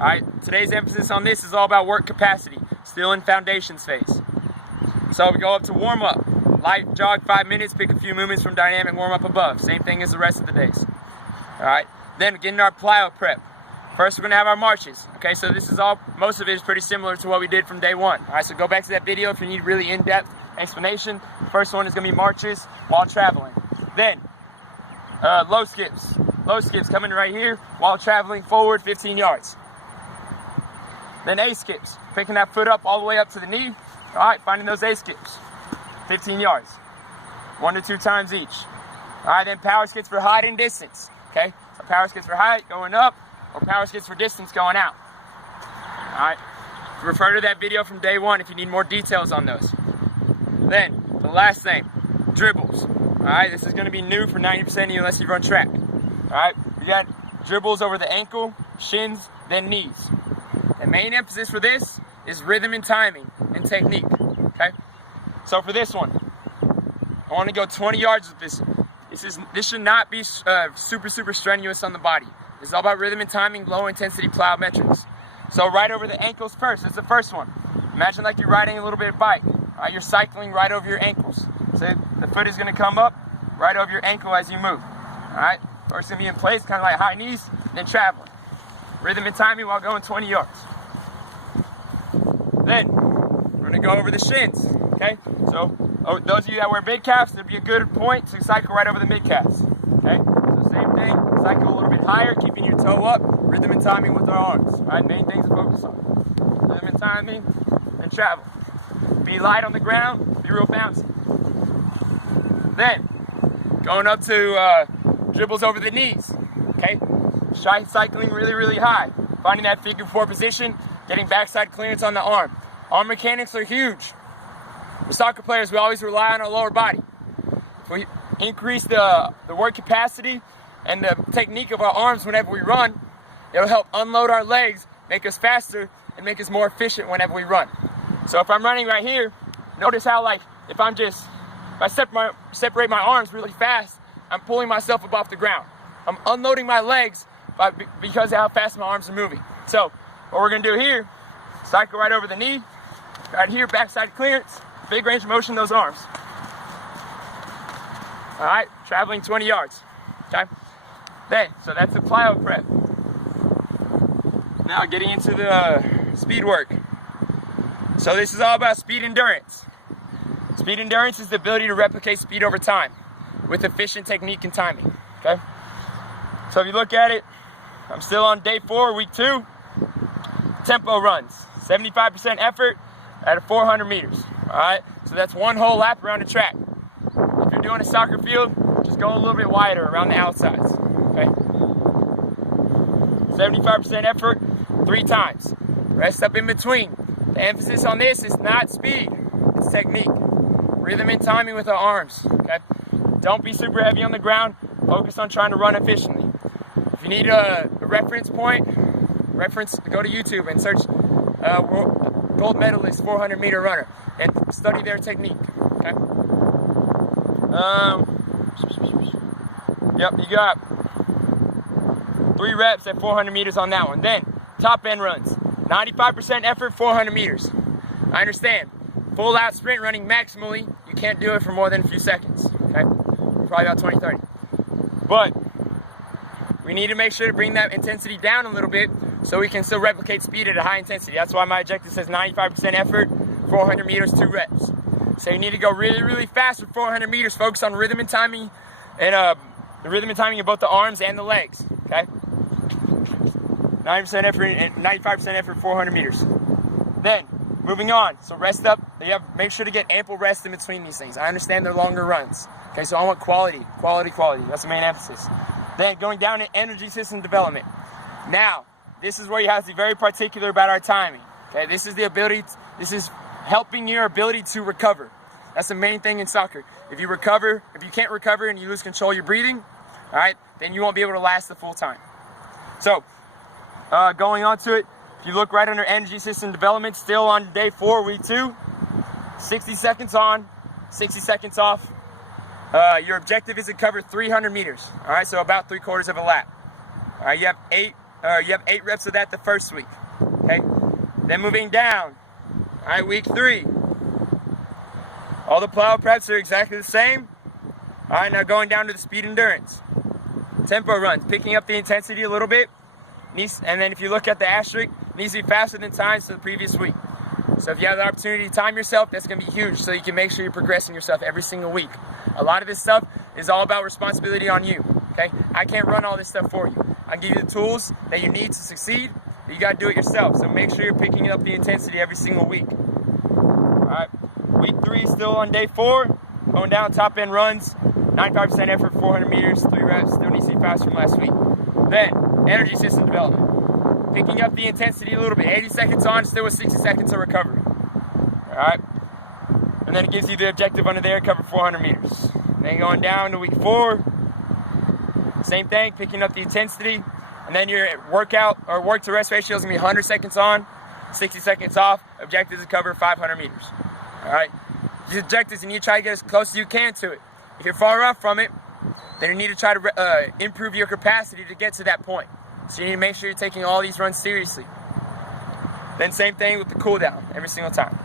All right, today's emphasis on this is all about work capacity, still in foundations phase. So we go up to warm up, light jog 5 minutes, pick a few movements from dynamic warm up above. Same thing as the rest of the days. All right, then we get into our plyo prep. First, we're gonna have our marches. Okay, so this is all, most of it is pretty similar to what we did from day one. All right, so go back to that video if you need really in-depth explanation. The first one is gonna be marches while traveling. Then, low skips. Low skips coming right here while traveling forward 15 yards. Then A skips, picking that foot up all the way up to the knee. All right, finding those A skips, 15 yards, 1 to 2 times each. All right, then power skips for height and distance. Okay, so power skips for height going up, or power skips for distance going out. All right, refer to that video from day one if you need more details on those. Then, the last thing, dribbles. All right, this is gonna be new for 90% of you unless you run track. All right, we got dribbles over the ankle, shins, then knees. The main emphasis for this is rhythm and timing and technique, okay? So for this one, I wanna go 20 yards with this. This should not be super strenuous on the body. This is all about rhythm and timing, low intensity plyometrics. So right over the ankles first, that's the first one. Imagine like you're riding a little bit of bike. All right, you're cycling right over your ankles. So the foot is gonna come up right over your ankle as you move. All right, first gonna be in place, kind of like high knees, then traveling. Rhythm and timing while going 20 yards. Then, we're gonna go over the shins, okay? So, those of you that wear mid calves, it'd be a good point to cycle right over the mid calves, okay? So same thing, cycle a little bit higher, keeping your toe up, rhythm and timing with our arms, all right? Main things to focus on. Rhythm and timing, and travel. Be light on the ground, be real bouncy. Then, going up to dribbles over the knees, okay? Try cycling really high, finding that figure 4 position, getting backside clearance on the arm. Arm mechanics are huge. For soccer players, we always rely on our lower body. If we increase the work capacity and the technique of our arms whenever we run, it'll help unload our legs, make us faster, and make us more efficient whenever we run. So if I'm running right here, notice how like, if I separate my arms really fast, I'm pulling myself up off the ground. I'm unloading my legs because of how fast my arms are moving. So what we're gonna do here, cycle right over the knee, right here, backside clearance, big range of motion in those arms. All right, traveling 20 yards, okay? Then, so that's the plyo prep. Now getting into the speed work. So this is all about speed endurance. Speed endurance is the ability to replicate speed over time with efficient technique and timing, okay? So if you look at it, I'm still on day 4, week 2. Tempo runs, 75% effort at 400 meters, all right? So that's 1 whole lap around the track. If you're doing a soccer field, just go a little bit wider around the outsides, okay? 75% effort, 3 times. Rest up in between. The emphasis on this is not speed, it's technique. Rhythm and timing with our arms, okay? Don't be super heavy on the ground, focus on trying to run efficiently. If you need a reference point, go to YouTube and search gold medalist 400-meter runner and study their technique, okay? Yep, you got 3 reps at 400 meters on that one. Then, top end runs, 95% effort, 400 meters. I understand, full out sprint running maximally, you can't do it for more than a few seconds, okay? Probably about 20, 30. But, we need to make sure to bring that intensity down a little bit so we can still replicate speed at a high intensity. That's why my objective says 95% effort, 400 meters, 2 reps. So you need to go really fast with 400 meters, focus on rhythm and timing, and the rhythm and timing of both the arms and the legs, okay? 90% effort and 95% effort, 400 meters. Then, moving on, so rest up, make sure to get ample rest in between these things. I understand they're longer runs, okay? So I want quality, that's the main emphasis. Then going down to energy system development. Now, this is where you have to be very particular about our timing. Okay, this is helping your ability to recover. That's the main thing in soccer. If you can't recover and you lose control of your breathing, all right, then you won't be able to last the full time. So, going on to it, if you look right under energy system development, still on day 4, week 2, 60 seconds on, 60 seconds off. Your objective is to cover 300 meters. All right, so about 3/4 of a lap. All right, you have 8 you have 8 reps of that the first week. Okay? Then moving down. All right, week 3. All the plyo preps are exactly the same. All right, now going down to the speed endurance. Tempo runs, picking up the intensity a little bit. And then if you look at the asterisk, it needs to be faster than times to the previous week. So if you have the opportunity to time yourself, that's going to be huge, so you can make sure you're progressing yourself every single week. A lot of this stuff is all about responsibility on you, okay? I can't run all this stuff for you. I give you the tools that you need to succeed, but you got to do it yourself. So make sure you're picking up the intensity every single week. All right, week 3, still on day 4, going down top end runs, 95% effort, 400 meters, 3 reps, still need to be faster from last week. Then, energy system development. Picking up the intensity a little bit, 80 seconds on, still with 60 seconds of recovery. All right, and then it gives you the objective under there, cover 400 meters. Then going down to week 4, same thing, picking up the intensity, and then your workout or work to rest ratio is gonna be 100 seconds on, 60 seconds off. Objective is to cover 500 meters. All right, these objectives, you need to try to get as close as you can to it. If you're far off from it, then you need to try to improve your capacity to get to that point. So you need to make sure you're taking all these runs seriously. Then same thing with the cool down every single time.